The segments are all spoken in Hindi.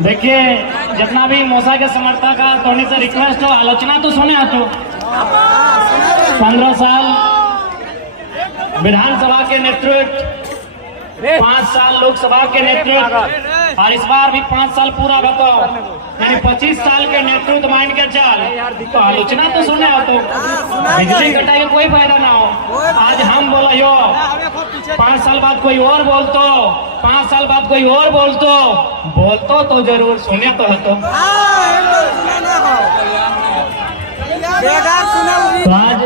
देखिए, जितना भी मौसा के समर्थक का थोड़ी सा रिक्वेस्ट हो, आलोचना तो सुने आप तो 15 साल विधानसभा के नेतृत्व, 5 साल लोकसभा के नेतृत्व और इस बार भी 5 साल पूरा बताओ, यानी 25 साल के नेतृत्व माइंड के चल, तो आलोचना तो सुने हो तो बिजली कटाई का कोई फायदा ना हो। आज हम बोला यो 5 साल बाद कोई और बोलतो, 5 साल बाद कोई और बोलतो तो जरूर सुने तो हतो। तो आज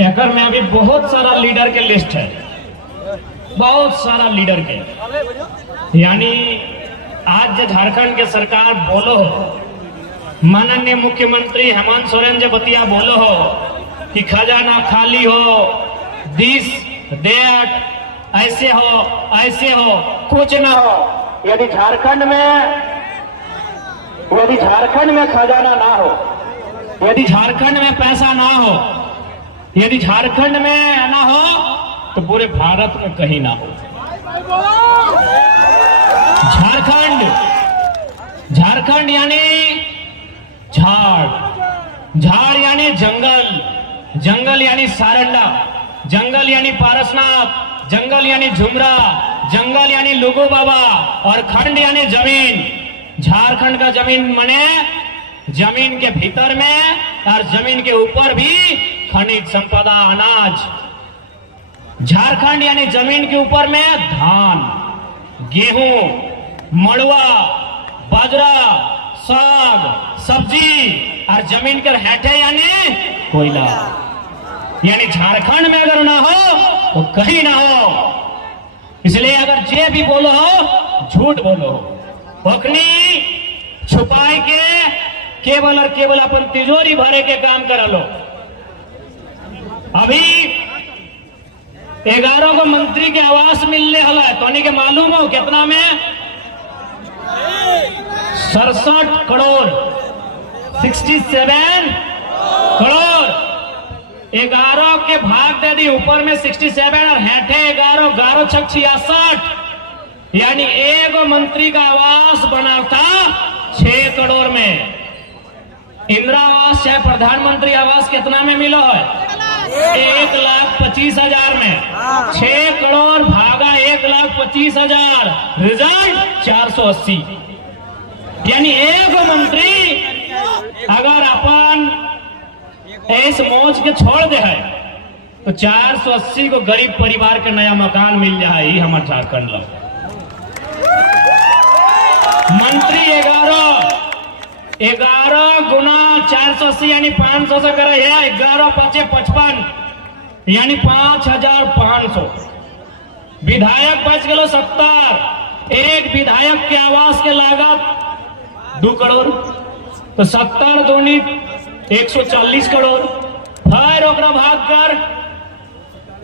एकर में अभी बहुत सारा लीडर के लिस्ट है, बहुत सारा लीडर के, यानी आज जो झारखंड के सरकार बोलो हो, माननीय मुख्यमंत्री हेमंत सोरेन जो बतिया बोलो हो कि खजाना खाली हो, दिस दैट, ऐसे हो, कुछ ना हो। यदि झारखंड में खजाना ना हो, यदि झारखंड में पैसा ना हो, यदि झारखंड में ना हो तो पूरे भारत में कहीं ना हो। झारखंड यानी झाड़ यानी जंगल यानी सारंडा, जंगल यानी पारसनाथ, जंगल यानी झुमरा, जंगल यानी लुगू बाबा और खंड यानी जमीन। झारखंड का जमीन माने जमीन के भीतर में और जमीन के ऊपर भी खनिज संपदा, अनाज। झारखंड यानी जमीन के ऊपर में धान, गेहूं, मड़ुआ, बाजरा, साग, सब्जी और जमीन के हेठे यानी कोयला। यानी झारखंड में अगर ना हो तो कहीं ना हो। इसलिए अगर जे भी बोलो हो झूठ बोलो, ओखनी छुपाई के केवल और केवल अपन तिजोरी भरे के काम कर लो। अभी 11 को मंत्री के आवास मिलने वाला है, तो के मालूम हो कितना में? 67 करोड़, 67 करोड़। 11 के भाग दे दी, ऊपर में 67 और हेठे 11 छक 66, यानी एक मंत्री का आवास बना था 6 करोड़ में। इंदिरा आवास चाहे प्रधानमंत्री आवास कितना में मिलो है? 1,25,000 में। 6 करोड़ भागा 1,25,000, रिजल्ट 480। यानी एक मंत्री अगर अपन ऐस मौज के छोड़ दे है तो 480 को गरीब परिवार के नया मकान मिल जाए। ही हमारे झारखंड लोग मंत्री 11 गुना 480 यानी 500 से करे है। 11 5 55 यानी 5,500। विधायक बच गए 70। एक विधायक के आवास के लागत 2 करोड़, तो 70 दूनी 140 करोड़। फिर ओकरा भाग कर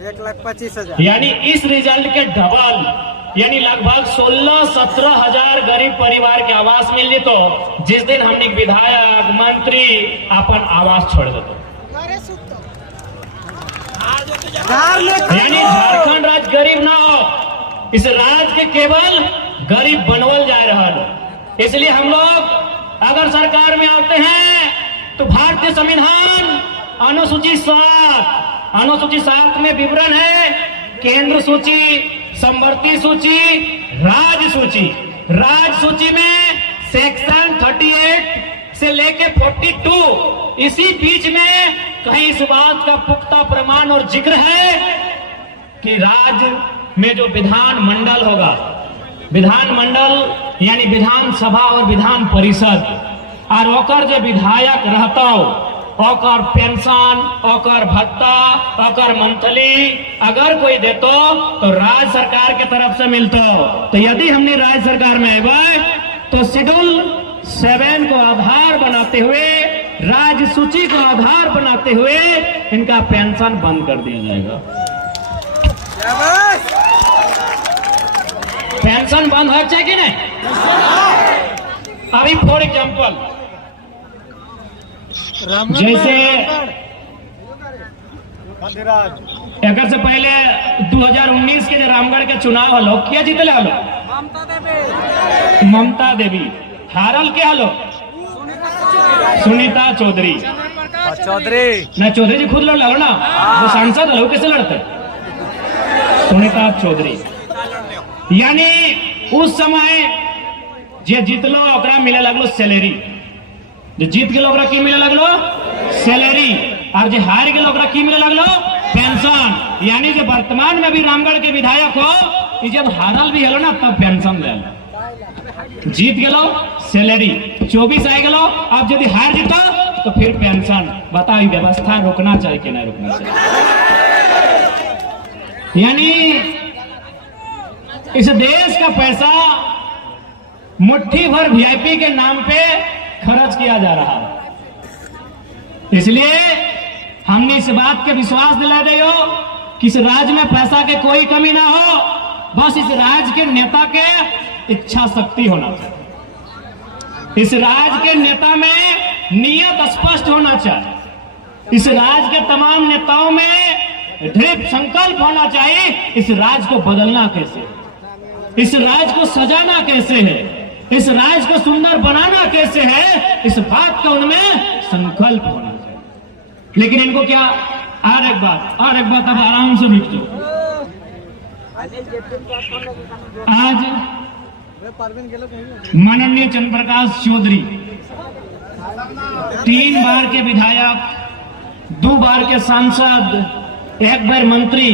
1,25,000, यानी इस रिजल्ट के डबल, यानी लगभग 16-17 हजार गरीब परिवार के आवास मिल जेतो। जिस दिन हमने विधायक मंत्री अपन आवास छोड़ देते, यानी झारखंड राज्य गरीब ना हो, इस राज्य के केवल गरीब बनवल जा रहा है। इसलिए हम लोग अगर सरकार में आते हैं तो भारतीय संविधान अनुसूची 7 में विवरण है केंद्र सूची, समवर्ती सूची, राज्य सूची। राज्य सूची में सेक्शन 38 से लेके 42, इसी बीच में कहीं इस बात का पुख्ता प्रमाण और जिक्र है कि राज्य में जो विधान मंडल होगा, विधान मंडल यानी विधानसभा और विधान परिषद, और ओकर जो विधायक रहता हो, ओकर पेंशन, ओकर भत्ता, ओकर मंथली अगर कोई देतो तो राज्य सरकार के तरफ से मिलतो। तो यदि हमने राज्य सरकार में आए तो शेड्यूल 7 को आधार बनाते हुए, राज्य सूची को आधार बनाते हुए इनका पेंशन बंद कर दिया जाएगा। पेंशन बंद हो चाहिए कि नहीं? अभी फॉर एग्जाम्पल जैसे एक से पहले 2019 के जो रामगढ़ के चुनाव हलो क्या जीतले हलो? ममता देवी। हारल के हलो? सुनीता चौधरी। ना चौधरी जी खुद लड़ो ना, वो सांसद हलो कैसे लड़ते? सुनीता चौधरी। यानी उस समय जे जीतलो ओकरा मिले लगलो सैलरी, जो जीत गेलो ओकरा की मिले लगलो? सैलरी। और जो हार गेलो ओकरा की मिले लगलो? पेंशन। यानी जो वर्तमान में भी रामगढ़ के विधायक हो, ये जब हारल भी हेलो ना तब पेंशन ले, जीत गेलो सैलरी, 24 आ गेलो, अब यदि हार जीतो तो फिर पेंशन। बताओ व्यवस्था रुकना चाहिए कि नहीं रुकना चाहिए? यानी इस देश का पैसा मुट्ठी भर वीआईपी के नाम पे खर्च किया जा रहा है। इसलिए हमने इस बात के विश्वास दिला दे हो कि इस राज्य में पैसा के कोई कमी ना हो, बस इस राज्य के नेता के इच्छा शक्ति होना चाहिए। इस राज्य के नेता में नियत स्पष्ट होना चाहिए। इस राज्य के तमाम नेताओं में दृढ़ संकल्प होना चाहिए। इस राज्य को बदलना कैसे, इस राज्य को सजाना कैसे है, इस राज्य को सुंदर बनाना कैसे है, इस बात का उनमें संकल्प होना चाहिए। लेकिन इनको क्या, और एक बात अब आराम से रुक जाओ। आज माननीय चंद्र प्रकाश चौधरी 3 बार के विधायक, 2 बार के सांसद, 1 बार मंत्री,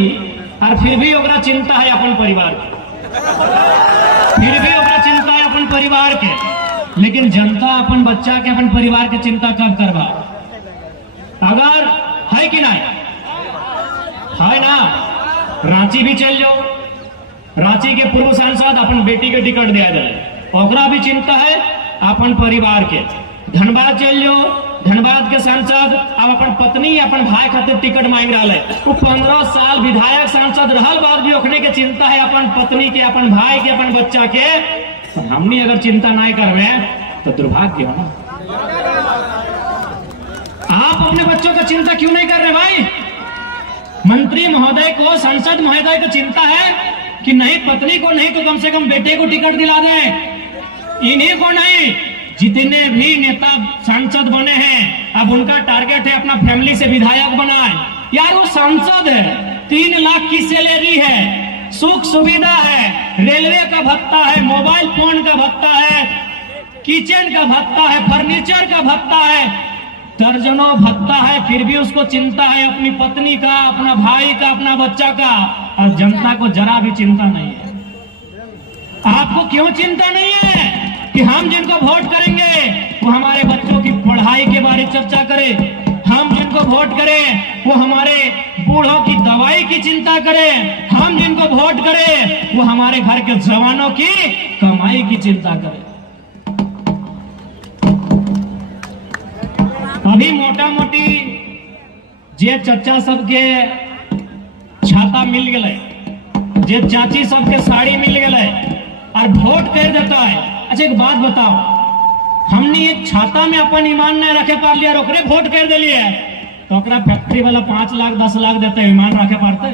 और फिर भी ओकरा चिंता है अपन परिवार के, फिर भी ओकरा चिंता है अपन परिवार के। लेकिन जनता अपन बच्चा के, अपन परिवार के चिंता कब करवा? अगर है कि नहीं है ना? रांची भी चल जाओ, रांची के पूर्व सांसद अपन बेटी के टिकट दिया जाए, ओकरा भी चिंता है अपन परिवार के। धनबाद चल जाओ, धनबाद के सांसद अब अपन पत्नी अपन भाई खातिर टिकट मांग रहा है। वो 15 साल विधायक सांसद रहल बाद भी ओखने के चिंता है अपन पत्नी के, अपन भाई के, अपन बच्चा के। तो हमनी अगर चिंता नहीं करवे तो दुर्भाग्य हो ना। आप अपने बच्चों का चिंता क्यों नहीं कर रहे भाई? मंत्री महोदय को, सांसद महोदय को चिंता है कि नहीं पत्नी को नहीं तो कम से कम बेटे को टिकट दिला दें। इन्हीं को नहीं, जितने भी नेता सांसद बने हैं अब उनका टारगेट है अपना फैमिली से विधायक बनाए। यार वो सांसद है, 3 लाख की सैलरी है, सुख सुविधा है, रेलवे का भत्ता है, मोबाइल फोन का भत्ता है, किचन का भत्ता है, फर्नीचर का भत्ता है, दर्जनों भत्ता है, फिर भी उसको चिंता है अपनी पत्नी का, अपना भाई का, अपना बच्चा का। और जनता को जरा भी चिंता नहीं है। आपको क्यों चिंता नहीं है कि हम जिनको वोट करेंगे वो हमारे बच्चों की पढ़ाई के बारे में चर्चा करें, हम जिनको वोट करें वो हमारे बूढ़ों की दवाई की चिंता करें, हम जिनको वोट करें वो हमारे घर के जवानों की कमाई की चिंता करें। अभी मोटा मोटी जे चचा सबके छाता मिल गए, जे चाची सबके साड़ी मिल गए और वोट कर देता है। अच्छा एक बात बताओ, हमने एक छाता में अपन ईमान नहीं रखे पार लिया, ओकरे वोट कर दे लिए तो ओकरा फैक्ट्री वाला 5 लाख 10 लाख देते, ईमान रखे पारते?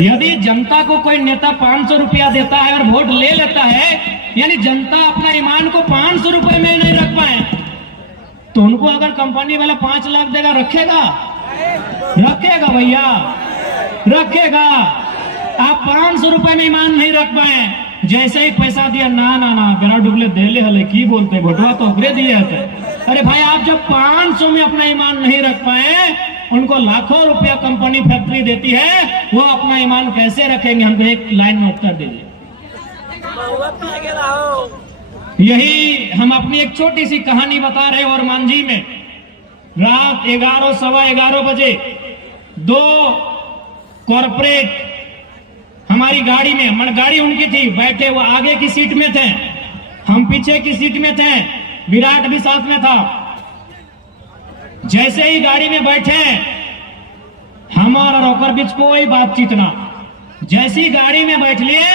यदि जनता को कोई नेता 500 रुपया देता है और वोट ले लेता है, यानी जनता अपना ईमान को 500 रुपए में नहीं रख पाए, तो उनको अगर कंपनी वाला 5 लाख देगा, रखेगा? रखेगा भैया, रखेगा। आप 500 रुपए में ईमान नहीं रख पाए, जैसे ही पैसा दिया ना ना ना बेरा डुबले दे ले हले की बोलते, भोटवा तो ओकरे दिए थे। अरे भाई आप जब 500 में अपना ईमान नहीं रख पाए, उनको लाखों रुपया कंपनी फैक्ट्री देती है, वो अपना ईमान कैसे रखेंगे? हमको एक लाइन में उत्तर दीजिए। यही हम अपनी एक छोटी सी कहानी बता रहे और मांझी में रात 11 सवा 11 बजे 2 कॉर्पोरेट हमारी गाड़ी में, मन गाड़ी उनकी थी, बैठे वो आगे की सीट में थे, हम पीछे की सीट में थे, विराट भी साथ में था। जैसे ही गाड़ी में बैठे हमारा रोकर बीच कोई बातचीत ना, जैसी गाड़ी में बैठ लिए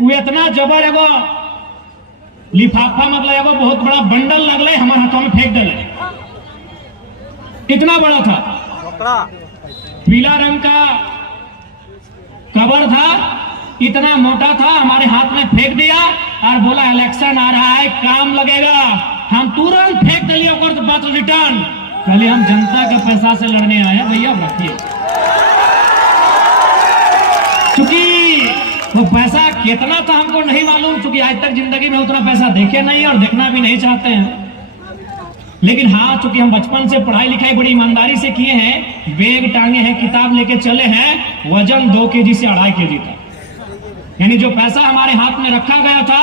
वो इतना जबर एगो लिफाफा, मतलब एगो बहुत बड़ा बंडल लगले हमारे हाथों में फेंक दिले, इतना बड़ा था। पीला रंग का कवर था, इतना मोटा था, हमारे हाथ में फेंक दिया और बोला इलेक्शन आ रहा है, काम लगेगा। हम तुरंत फेंक दिए और बात रिटर्न। पहले हम जनता के पैसा से लड़ने आए भैया, रखिए। चूंकि वो पैसा कितना था हमको नहीं मालूम, क्योंकि आज तक जिंदगी में उतना पैसा देखे नहीं और देखना भी नहीं चाहते हैं। लेकिन हाँ, चूंकि हम बचपन से पढ़ाई लिखाई बड़ी ईमानदारी से किए हैं, बैग टांगे हैं, किताब लेके चले हैं, वजन 2 केजी से 2.5 केजी था। यानी जो पैसा हमारे हाथ में रखा गया था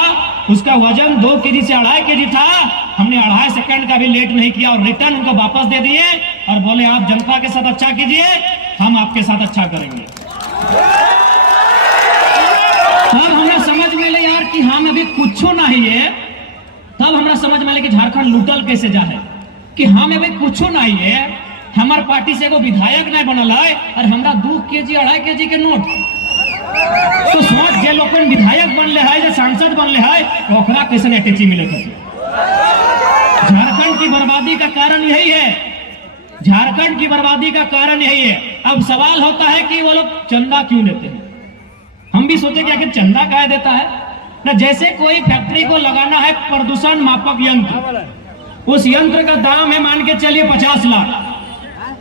उसका वजन 2 केजी से 2.5 केजी था। हमने 2.5 सेकंड का भी लेट नहीं किया और रिटर्न उनको वापस दे दिए और बोले आप जनता के साथ अच्छा कीजिए, हम आपके साथ अच्छा करेंगे। तब हमें समझ में ले यार कि हम अभी कुछ नहीं है। तब हमरा समझ में ले कि झारखंड लूटल कैसे जाए, कि हम अभी कुछ नहीं है। हमार पार्टी से एगो विधायक नहीं बनल है और हमरा 2 केजी 2.5 केजी के नोट। तो सोच जे लोग विधायक बनले है, जो सांसद बनले है, ओकरा कैसे अटैची मिले। झारखंड की बर्बादी का कारण यही है, झारखंड की बर्बादी का कारण यही है। अब सवाल होता है कि वो लोग चंदा क्यों लेते हैं। हम भी सोचे कि आखिर चंदा काहे देता है ना। जैसे कोई फैक्ट्री को लगाना है प्रदूषण मापक यंत्र, उस यंत्र का दाम है मान के चलिए 50 लाख।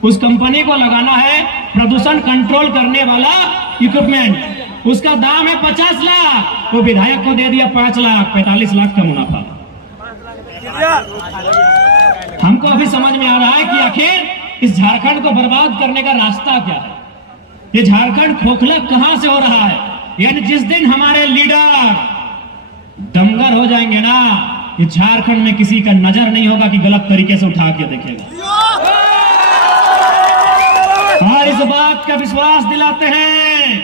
उस कंपनी को लगाना है प्रदूषण कंट्रोल करने वाला इक्विपमेंट, उसका दाम है 50 लाख। वो विधायक को दे दिया 5 लाख, 45 लाख का मुनाफा। हमको अभी समझ में आ रहा है कि आखिर इस झारखंड को बर्बाद करने का रास्ता क्या है। ये झारखंड खोखला कहां से हो रहा है। यानी जिस दिन हमारे लीडर दमगर हो जाएंगे ना, ये झारखंड में किसी का नजर नहीं होगा कि गलत तरीके से उठा के देखेगा। और इस बात का विश्वास दिलाते हैं,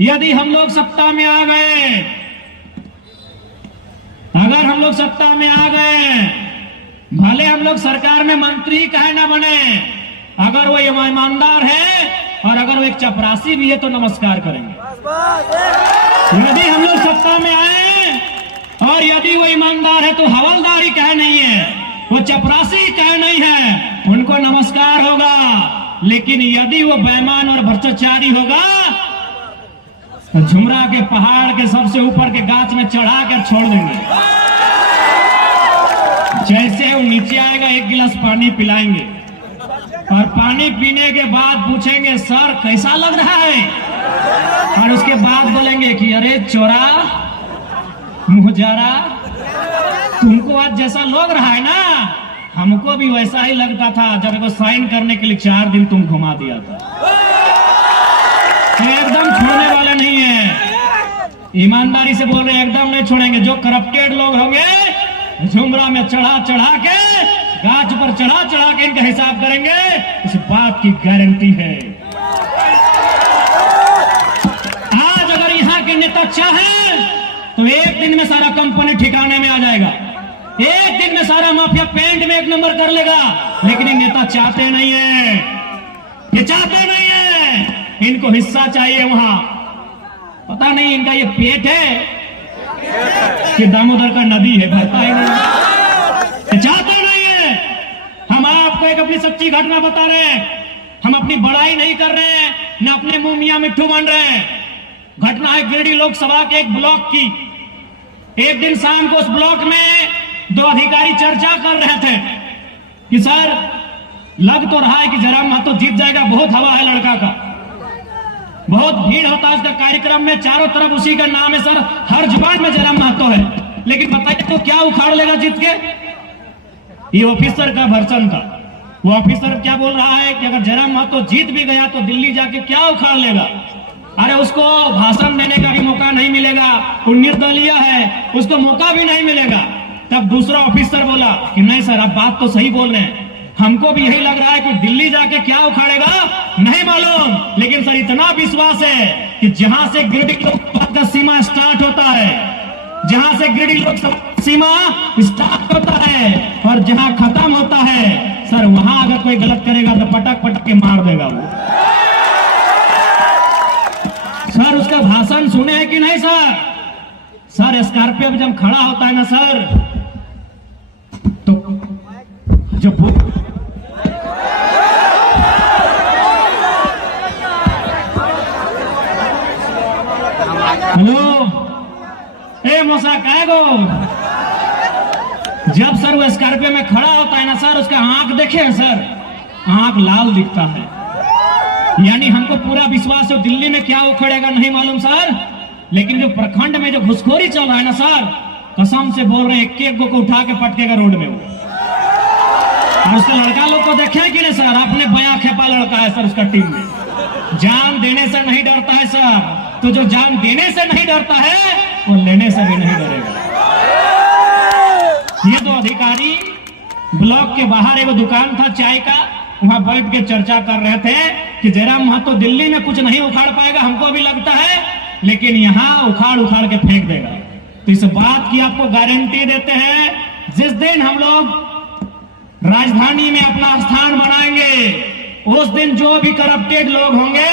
यदि हम लोग सत्ता में आ गए, अगर हम लोग सत्ता में आ गए, भले हम लोग सरकार में मंत्री कहे ना बने, अगर वो ईमानदार है और अगर वो एक चपरासी भी है तो नमस्कार करेंगे। यदि हम लोग सत्ता में आए और यदि वो ईमानदार है तो हवलदारी कहे नहीं है, वो चपरासी कहे नहीं है, उनको नमस्कार होगा। लेकिन यदि वो बेईमान और भ्रष्टाचारी होगा तो झुमरा के पहाड़ के सबसे ऊपर के गाछ में चढ़ा कर छोड़ देंगे। जैसे वो नीचे आएगा 1 गिलास पानी पिलाएंगे और पानी पीने के बाद पूछेंगे सर कैसा लग रहा है, और उसके बाद बोलेंगे कि अरे चोरा मुहजारा, तुमको आज जैसा लग रहा है ना, हमको भी वैसा ही लगता था जब वो साइन करने के लिए 4 दिन तुम घुमा दिया था। तो एकदम छोड़ने वाला नहीं है, ईमानदारी से बोल रहे हैं, एकदम नहीं छोड़ेंगे। जो करप्टेड लोग होंगे झुमरा में चढ़ा चढ़ा के, गाछ पर चढ़ा चढ़ा के इनका हिसाब करेंगे, इस बात की गारंटी है। आज अगर यहाँ के नेता चाहे तो एक दिन में सारा कंपनी ठिकाने में आ जाएगा, एक दिन में सारा माफिया पेंट में 1 नंबर कर लेगा। लेकिन ये नेता चाहते नहीं है, ये चाहते नहीं है, इनको हिस्सा चाहिए। वहां पता नहीं इनका ये पेट है कि दामोदर का नदी है, भरता है नहीं, ये चाहते नहीं है। हम आपको एक अपनी सच्ची घटना बता रहे हैं, हम अपनी बड़ाई नहीं कर रहे हैं, न अपने मुंह मियां मिट्ठू बन रहे हैं। घटना है गिरिडीह लोकसभा के एक ब्लॉक की। एक दिन शाम को उस ब्लॉक में 2 अधिकारी चर्चा कर रहे थे कि सर लग तो रहा है कि जयराम महतो जीत जाएगा, बहुत हवा है लड़का का, बहुत भीड़ होता है इसका कार्यक्रम में, चारों तरफ उसी का नाम है सर, हर जुबान में जयराम महतो है। लेकिन बताइए तो क्या उखाड़ लेगा जीत के। ये ऑफिसर का वर्जन था। वो ऑफिसर क्या बोल रहा है कि अगर जयराम महतो जीत भी गया तो दिल्ली जाके क्या उखाड़ लेगा। अरे उसको भाषण देने का भी मौका नहीं मिलेगा, वो निर्दलीय है, उसको मौका भी नहीं मिलेगा। तब दूसरा ऑफिसर बोला कि नहीं सर आप बात तो सही बोल रहे हैं, हमको भी यही लग रहा है कि दिल्ली जाके क्या उखाड़ेगा नहीं मालूम, लेकिन सर इतना विश्वास है कि जहां से गिरिडीह लोकसभा का सीमा स्टार्ट होता है, जहां से गिरिडीह लोकसभा सीमा स्टार्ट होता है और जहां खत्म होता है सर, वहां अगर कोई गलत करेगा तो पटक पटक के मार देगा वो। सर उसका भाषण सुने हैं कि नहीं सर? सर स्कॉर्पियो जब खड़ा होता है ना सर, तो जब हे मोसा कह गो। जब सर वो स्कॉर्पियो में खड़ा होता है ना सर, उसका आंख देखे सर, आंख लाल दिखता है। यानी हमको पूरा विश्वास है दिल्ली में क्या उखड़ेगा नहीं मालूम सर, लेकिन जो प्रखंड में जो घुसखोरी चल रहा है ना सर, कसम से बोल रहे हैं एक एक को उठा के पटकेगा रोड में वो। और उसके लड़का लोग को देखे कि नहीं सर, अपने बया खेपा लड़का है सर उसका टीम में, जान देने से नहीं डरता है सर। तो जो जान देने से नहीं डरता है वो लेने से भी नहीं डरेगा। ये तो अधिकारी ब्लॉक के बाहर एक दुकान था चाय का, वहां बैठ के चर्चा कर रहे थे कि जयराम महतो दिल्ली में कुछ नहीं उखाड़ पाएगा, हमको भी लगता है, लेकिन यहाँ उखाड़ उखाड़ के फेंक देगा। तो इस बात की आपको गारंटी देते हैं, जिस दिन हम लोग राजधानी में अपना स्थान बनाएंगे, उस दिन जो भी करप्टेड लोग होंगे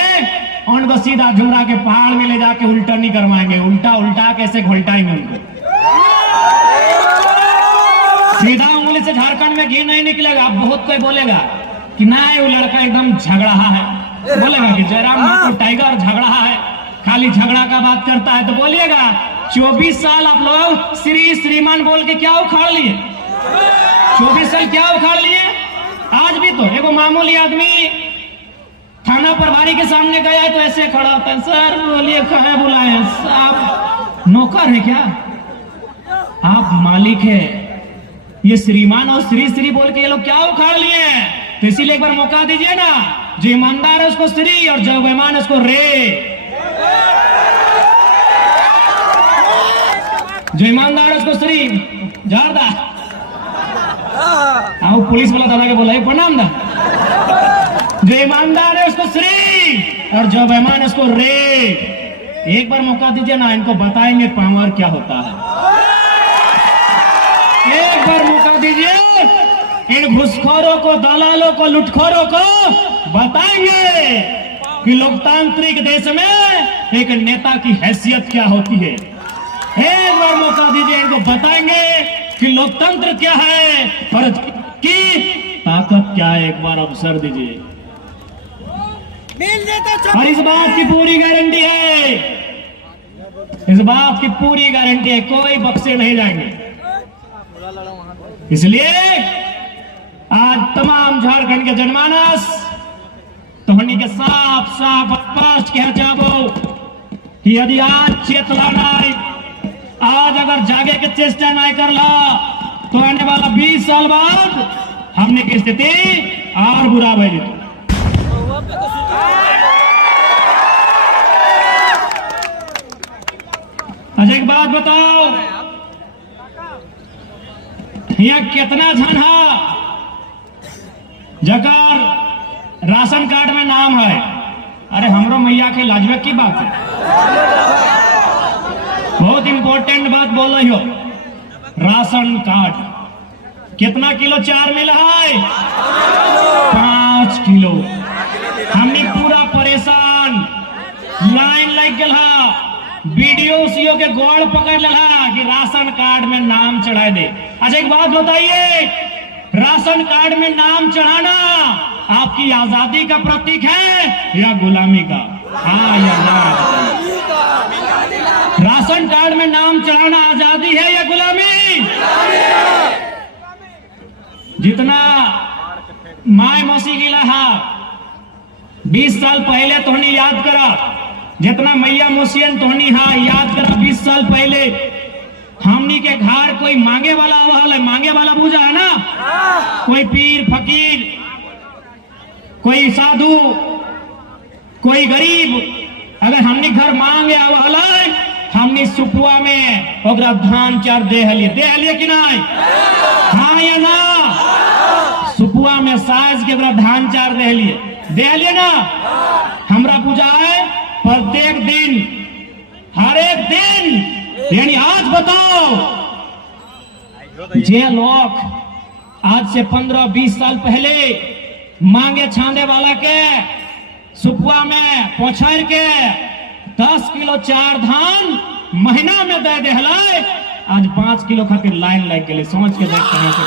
उनको सीधा झुमरा के पहाड़ में ले जाके उल्टा नहीं करवाएंगे, उल्टा उल्टा कैसे घोलटाएंगे उनको। सीधा उंगली से झारखंड में घी नहीं निकलेगा। आप बहुत कोई बोलेगा कि ना वो लड़का एकदम झगड़ा है, बोलेगा कि जयराम महतो टाइगर झगड़ा है, खाली झगड़ा का बात करता है। तो बोलिएगा 24 साल आप लोग श्री श्रीमान बोल के क्या उखाड़ लिए? 24 साल क्या उखाड़ लिए? आज भी तो एगो मामूली आदमी थाना प्रभारी के सामने गया है तो ऐसे खड़ा होता है, सर बोलिए कहाँ बुलाए? आप नौकर है क्या? आप मालिक है। ये श्रीमान और श्री श्री बोल के ये लोग क्या उखाड़ लिए? तो इसीलिए एक बार मौका दीजिए ना, जो ईमानदार है उसको श्री और जो बेईमान है उसको रे। जो ईमानदार है उसको श्री जारदा। आओ पुलिस वाला दादा के बोला प्रणाम दा। जो ईमानदार है उसको श्री और जो बेईमान है उसको रे। एक बार मौका दीजिए ना, इनको बताएंगे पावर क्या होता है। एक बार मौका दीजिए, इन घुसखोरों को, दलालों को, लुटखोरों को बताएंगे कि लोकतांत्रिक देश में एक नेता की हैसियत क्या होती है। एक बार मौका दीजिए, इनको बताएंगे कि लोकतंत्र क्या है और की ताकत क्या है। एक बार अवसर दीजिए और इस बात की पूरी गारंटी है, इस बात की पूरी गारंटी है, कोई बक्से नहीं जाएंगे। इसलिए आज तमाम झारखंड के जनमानस तोहनी के साफ साफ स्पष्ट कह चाहो कि यदि आज चेतला नहीं, आज अगर जागे के चेष्टा नहीं कर ला, तो आने वाला 20 साल बाद हमने की स्थिति और बुरा भई। अच्छा एक बात बताओ, यहाँ कितना झन है जकर राशन कार्ड में नाम है? अरे हमरो मैया के लाजवाब की बात है, बहुत इंपॉर्टेंट बात बोल रही हो। राशन कार्ड कितना किलो चार मिला है? 5 किलो। हमने पूरा परेशान, लाइन लग गया, बीडीओ सीओ के गोड़ पकड़ लेला कि राशन कार्ड में नाम चढ़ा दे। अच्छा एक बात बताइए, राशन कार्ड में नाम चढ़ाना आपकी आजादी का प्रतीक है या गुलामी का? हाँ या ना? राशन कार्ड में नाम चढ़ाना आजादी है या गुलामी? जितना माय मौसी गिला है 20 साल पहले तोहनी याद करा, जितना मैया मौसियन तोहनी हाँ याद करा 20 साल पहले हमनी के घर कोई मांगे वाला है, मांगे वाला पूजा है ना, कोई पीर फकीर, कोई साधु, कोई गरीब अगर हमनी घर मांगे वाला हमनी सुपुआ में ओकरा धान चार दे हलिए कि नहीं? हाँ या ना? सुपुआ में साज के ओकरा धान चार दे हलिए ना? हमरा पूजा है प्रत्येक दिन, हर एक दिन। यानी आज बताओ, जे लोग आज से 15-20 साल पहले मांगे छांदे वाला के सुपुआ में पहुंचार के 10 किलो चार धान महीना में दे देहलाए, आज 5 किलो खातिर लाइन लग गई। सोच के देख कहां से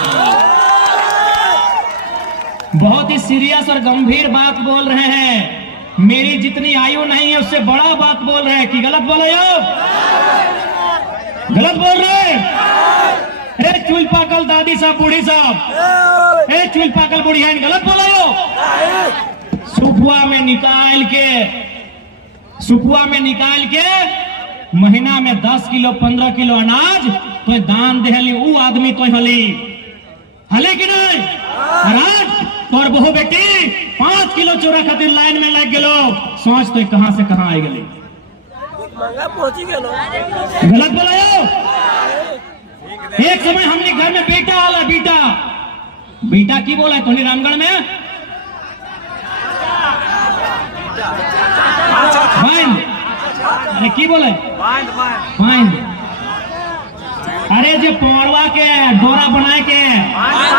बहुत ही सीरियस और गंभीर बात बोल रहे हैं। मेरी जितनी आयु नहीं है उससे बड़ा बात बोल रहे हैं कि गलत बोले हो? गलत बोल रहे? ए चुल पाकल दादी साहब बूढ़ी साहब, ए चुल पाकल बूढ़ी है, गलत बोला यो। सुपुआ में निकाल के महीना में 10 किलो 15 किलो अनाज तो दान देहली ऊ आदमी तो हले कि नहीं? आज तोर बहु बेटी 5 किलो चोरा खातिर लाइन में लग गेलो, सोच तो कहां से कहां आई गली। गलत बोला यो। एक समय हमने घर में बेटा आला, बेटा की बोला है तोनी रामगढ़ में फाइन, अरे की बोले फाइन, अरे जो पोरवा के डोरा बनाए के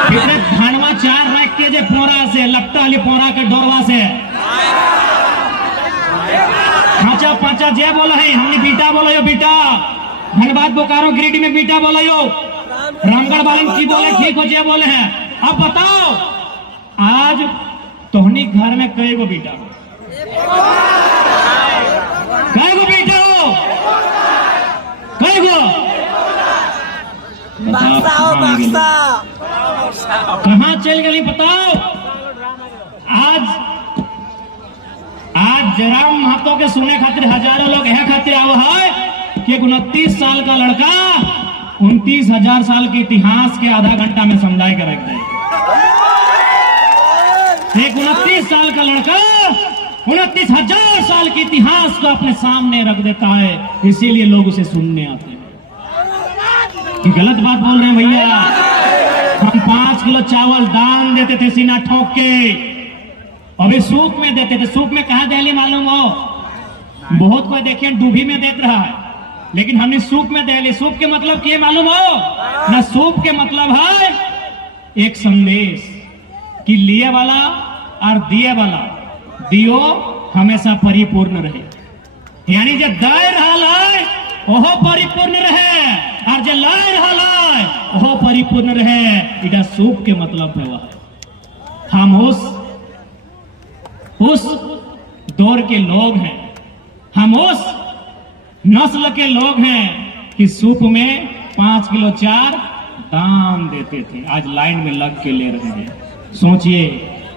फिर धानवा 4 रख के जे पोरा से लपटा वाली पोरा के डोरवा से खाचा पाचा जे बोला है हमने बीटा बोला यो, बेटा धनबाद बोकारो गिरिडीह में बीटा बोला यो, रामगढ़ वाले की बोले ठीक हो जे बोले हैं। अब बताओ आज तोहनी घर में कई गो बेटा हो? कई गो बेटा हो? कई गो? कहां चल गई बताओ? आज जयराम महतो के सुने खातिर हजारों लोग यह खातिर आवा है कि 29 साल का लड़का 29,000 साल के इतिहास के आधा घंटा में समझाए के रख दे। एक 29 साल का लड़का 29,000 साल के इतिहास को अपने सामने रख देता है, इसीलिए लोग उसे सुनने आते हैं। गलत बात बोल रहे हैं भैया। हम 5 किलो चावल दान देते थे सीना ठोक के, अभी सूप में देते थे। सूप में कहा दे मालूम हो? बहुत कोई देखिए डूबी में देते रहा है, लेकिन हमने सूप में दे। सूप के मतलब क्या मालूम हो ना? सूप के मतलब है एक संदेश कि लिए वाला और दिए वाला दियो हमेशा परिपूर्ण रहे, यानी जो दे रहा है ओहो परिपूर्ण रहे और जो लाए रहा है ओहो परिपूर्ण रहे। इधर सूप के मतलब है वह हम उस दौर के लोग हैं, हम उस नस्ल के लोग हैं कि सूप में 5 किलो 4 दान देते थे, आज लाइन में लग के ले रहे हैं। सोचिए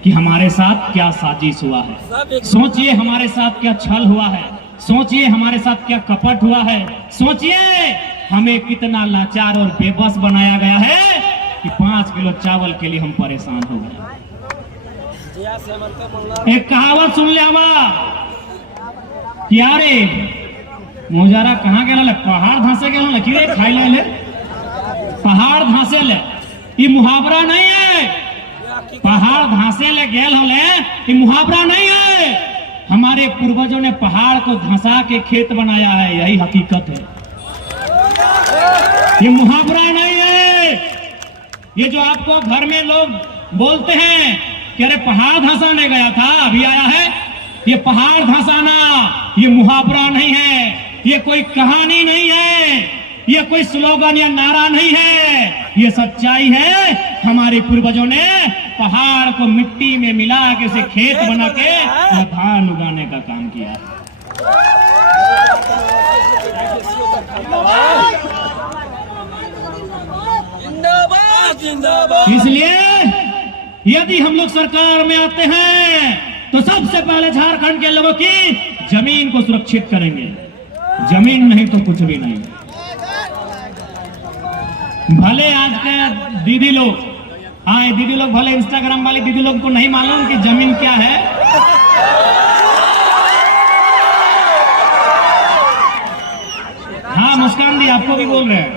कि हमारे साथ क्या साजिश हुआ है, सोचिए हमारे साथ क्या छल हुआ है, सोचिए हमारे साथ क्या कपट हुआ है, सोचिए हमें कितना लाचार और बेबस बनाया गया है कि 5 किलो चावल के लिए हम परेशान हो गए। एक कहावत सुन लिया क्या रे मोजारा कहाँ गेल? पहाड़ धंसे गेल कि रे खाई ले पहाड़ धंसे ले, ये मुहावरा नहीं है। पहाड़ धंसे ले गेल होले, ये मुहावरा नहीं है। हमारे पूर्वजों ने पहाड़ को धंसा के खेत बनाया है, यही हकीकत है, ये मुहावरा नहीं है। ये जो आपको घर में लोग बोलते हैं कि अरे पहाड़ धंसाने गया था अभी आया है, ये पहाड़ धंसाना ये मुहावरा नहीं है, ये कोई कहानी नहीं है, ये कोई स्लोगन या नारा नहीं है, ये सच्चाई है। हमारे पूर्वजों ने पहाड़ को मिट्टी में मिला के उसे खेत बना के धान उगाने का काम किया। इसलिए यदि हम लोग सरकार में आते हैं तो सबसे पहले झारखंड के लोगों की जमीन को सुरक्षित करेंगे, जमीन नहीं तो कुछ भी नहीं। भले आज के दीदी लोग आए, दीदी लोग भले इंस्टाग्राम वाली दीदी लोग को नहीं मालूम कि जमीन क्या है। हाँ मुस्कान दी आपको भी बोल रहे हैं।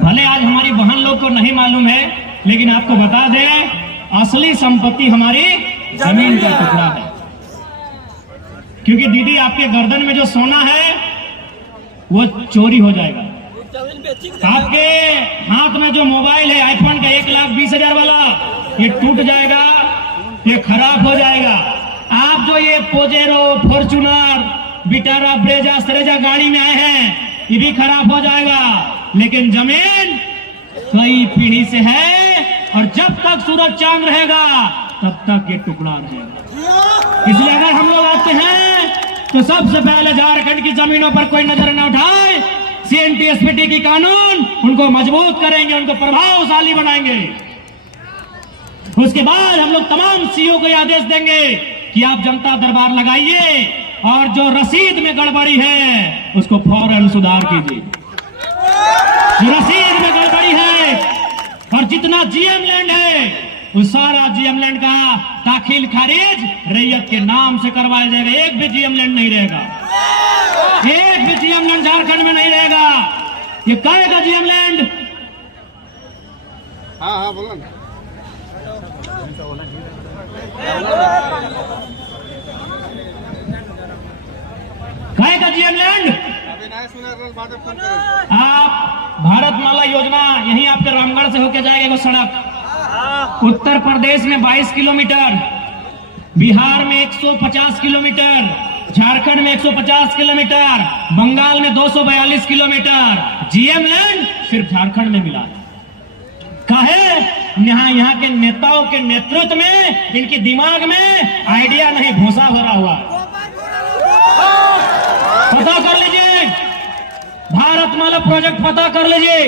भले आज हमारी बहन लोग को नहीं मालूम है, लेकिन आपको बता दें असली संपत्ति हमारी जमीन का टुकड़ा है। क्योंकि दीदी आपके गर्दन में जो सोना है वो चोरी हो जाएगा, आपके हाथ में जो मोबाइल है आईफोन का 1,20,000 वाला ये टूट जाएगा, ये खराब हो जाएगा। आप जो ये पोजेरो, फॉर्च्यूनर, विटारा, ब्रेजा, सरेजा गाड़ी में आए हैं ये भी खराब हो जाएगा, लेकिन जमीन कई पीढ़ी से है और जब तक सूरज चांद रहेगा तब तक ये टुकड़ा रहेगा। इसलिए अगर हम लोग आते हैं तो सबसे पहले झारखंड की जमीनों पर कोई नजर न उठाए, CNTSPT की कानून उनको मजबूत करेंगे, उनको प्रभावशाली बनाएंगे। उसके बाद हम लोग तमाम सीओ को आदेश देंगे कि आप जनता दरबार लगाइए और जो रसीद में गड़बड़ी है उसको फौरन सुधार कीजिए। जो रसीद में गड़बड़ी है और जितना GM लैंड है उस सारा GM लैंड का दाखिल खारिज रैयत के नाम से करवाया जाएगा। एक भी GM लैंड नहीं रहेगा, एक भी GM लैंड झारखंड में नहीं रहेगा। ये कहेगा GM लैंड। हाँ बोलो ना। कहेगा GM लैंड। आप भारतमाला योजना यहीं आपके रामगढ़ से होकर जाएगा वो सड़क, उत्तर प्रदेश में 22 किलोमीटर, बिहार में 150 किलोमीटर, झारखंड में 150 किलोमीटर, बंगाल में 242 किलोमीटर। GM लैंड सिर्फ झारखंड में मिला। कहे यहाँ के नेताओं के नेतृत्व में इनके दिमाग में आइडिया नहीं, भूसा भरा हुआ। पता कर लीजिए, भारतमाला प्रोजेक्ट पता कर लीजिए।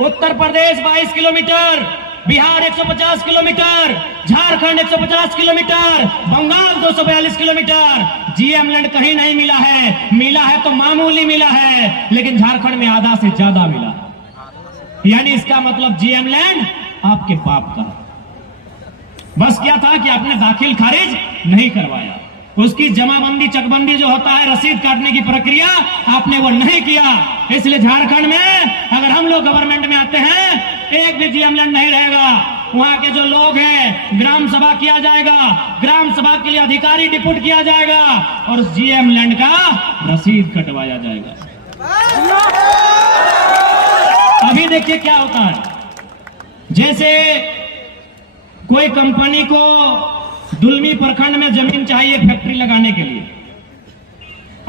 Uttar Pradesh 22 kilometre, Bihar 150 kilometre, Jharkhand 150 kilometre, Bengal 242 kilometre. GM land कहीं नहीं मिला है, मिला है तो मामूली मिला है, लेकिन झारखंड में आधा से ज्यादा मिला। यानी इसका मतलब GM लैंड आपके बाप का। बस क्या था कि आपने दाखिल खारिज नहीं करवाया, उसकी जमाबंदी चकबंदी जो होता है रसीद काटने की प्रक्रिया, आपने वो नहीं किया। इसलिए झारखंड में अगर हम लोग गवर्नमेंट में आते हैं एक भी GM लैंड नहीं रहेगा। वहां के जो लोग हैं ग्राम सभा किया जाएगा, ग्राम सभा के लिए अधिकारी डिप्यूट किया जाएगा और उस GM लैंड का रसीद कटवाया जाएगा। अभी देखिए क्या होता है, जैसे कोई कंपनी को दुलमी प्रखंड में जमीन चाहिए फैक्ट्री लगाने के लिए।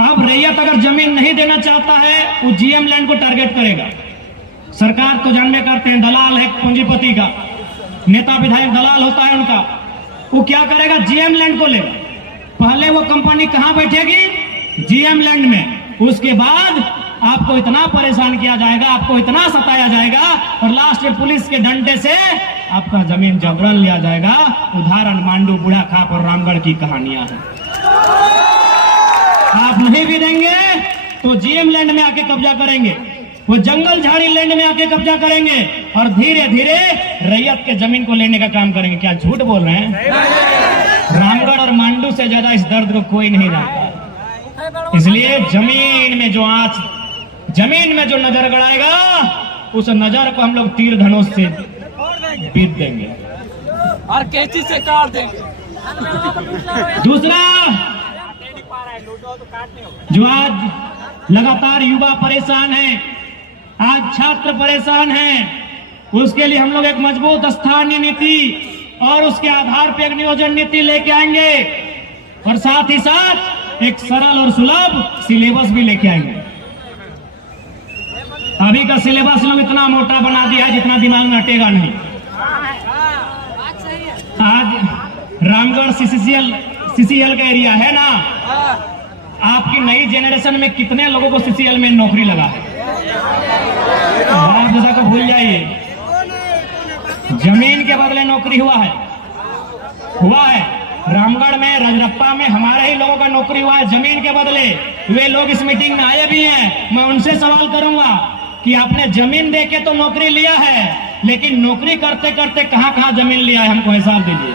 अब रैयत अगर जमीन नहीं देना चाहता है वो GM लैंड को टारगेट करेगा। सरकार तो जानने करते हैं दलाल है पूंजीपति का, नेता विधायक दलाल होता है उनका। वो क्या करेगा, GM लैंड को लेगा। पहले वो कंपनी कहां बैठेगी, GM लैंड में। उसके बाद आपको इतना परेशान किया जाएगा, आपको इतना सताया जाएगा और लास्ट में पुलिस के डंडे से आपका जमीन जबरन लिया जाएगा। उदाहरण मांडू, बूढ़ा खाप और रामगढ़ की कहानियां हैं। आप नहीं भी देंगे तो GM लैंड में आके कब्जा करेंगे, वो जंगल झाड़ी लैंड में आके कब्जा करेंगे और धीरे धीरे रैयत के जमीन को लेने का काम करेंगे। क्या झूठ बोल रहे हैं? रामगढ़ और मांडू से ज्यादा इस दर्द को कोई नहीं जानता। इसलिए जमीन में जो नजर गड़ाएगा उस नजर को हम लोग तीर धनुष से बीत देंगे और कैंची से काट देंगे। दूसरा, जो आज लगातार युवा परेशान हैं, आज छात्र परेशान हैं, उसके लिए हम लोग एक मजबूत स्थानीय नीति और उसके आधार पर एक नियोजन नीति लेके आएंगे और साथ ही साथ एक सरल और सुलभ सिलेबस भी लेके आएंगे। अभी का सिलेबस लोग इतना मोटा बना दिया है जितना दिमाग में अटेगा नहीं। आज रामगढ़ CCL का एरिया है ना, आपकी नई जेनरेशन में कितने लोगों को CCL में नौकरी लगा है? आप जैसा को भूल जाइए, जमीन के बदले नौकरी हुआ है। रामगढ़ में रजरप्पा में हमारे ही लोगों का नौकरी हुआ है जमीन के बदले। वे लोग इस मीटिंग में आए भी हैं। मैं उनसे सवाल करूंगा कि आपने जमीन देके तो नौकरी लिया है, लेकिन नौकरी करते करते कहां कहां जमीन लिया है, हमको हिसाब दीजिए।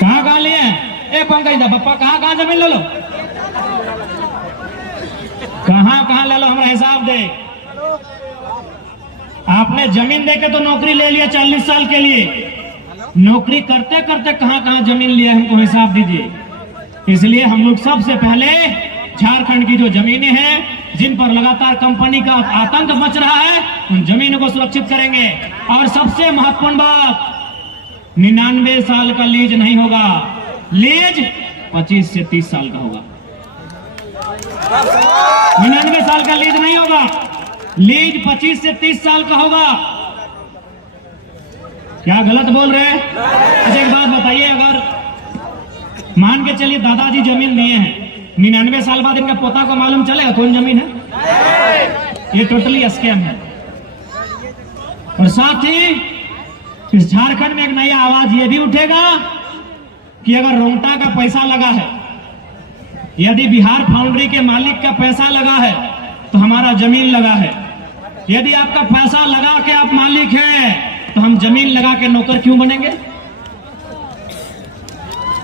कहां लिए हैं? पंकज दा पप्पा, कहां जमीन ले लो, कहां ले लो, हमारा हिसाब दे। आपने जमीन देके तो नौकरी ले लिया 40 साल के लिए, नौकरी करते करते कहां जमीन लिया, हमको हिसाब दीजिए। इसलिए हम लोग सबसे पहले झारखंड की जो जमीनें हैं जिन पर लगातार कंपनी का आतंक मच रहा है, उन जमीनों को सुरक्षित करेंगे। और सबसे महत्वपूर्ण बात, 99 साल का लीज नहीं होगा, लीज 25 से 30 साल का होगा। 99 साल का लीज नहीं होगा, लीज 25 से 30 साल का होगा। क्या गलत बोल रहे हैं? अच्छा एक बात बताइए, अगर मान के चलिए दादाजी जमीन दिए हैं, 99 साल बाद इनका पोता को मालूम चलेगा कौन जमीन है? ये टोटली स्कैम है। और साथ ही इस झारखंड में एक नया आवाज ये भी उठेगा कि अगर रोंगटा का पैसा लगा है, यदि बिहार फाउंड्री के मालिक का पैसा लगा है तो हमारा जमीन लगा है। यदि आपका पैसा लगा के आप मालिक हैं तो हम जमीन लगा के नौकर क्यों बनेंगे?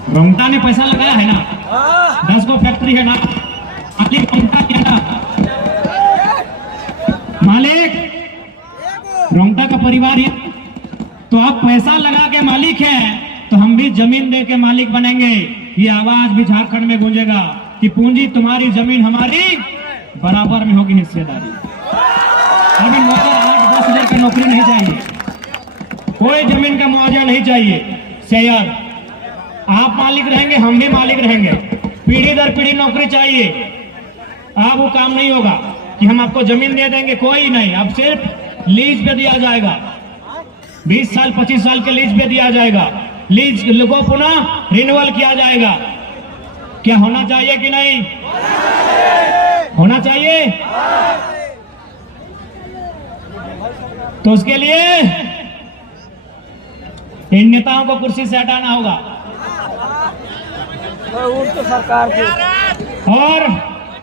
रोंगटा ने पैसा लगाया है ना, 10 गो फैक्ट्री है ना, मालिक रोंगटा है ना, मालिक रोंगटा का परिवार है। तो आप पैसा लगा के मालिक हैं तो हम भी जमीन दे के मालिक बनेंगे। ये आवाज भी झारखंड में गूंजेगा कि पूंजी तुम्हारी, जमीन हमारी, बराबर में होगी हिस्सेदारी। अभी नौकर 8-10 हजार की नौकरी नहीं चाहिए, कोई जमीन का मुआवजा नहीं चाहिए। शेयर आप मालिक रहेंगे, हम भी मालिक रहेंगे, पीढ़ी दर पीढ़ी नौकरी चाहिए। अब वो काम नहीं होगा कि हम आपको जमीन दे देंगे, कोई नहीं। अब सिर्फ लीज पे दिया जाएगा, 20 साल 25 साल के लीज पे दिया जाएगा। लीज को पुनः रिन्यूअल किया जाएगा। क्या होना चाहिए कि नहीं होना चाहिए? तो उसके लिए इन नेताओं को कुर्सी से हटाना होगा तो सरकार की और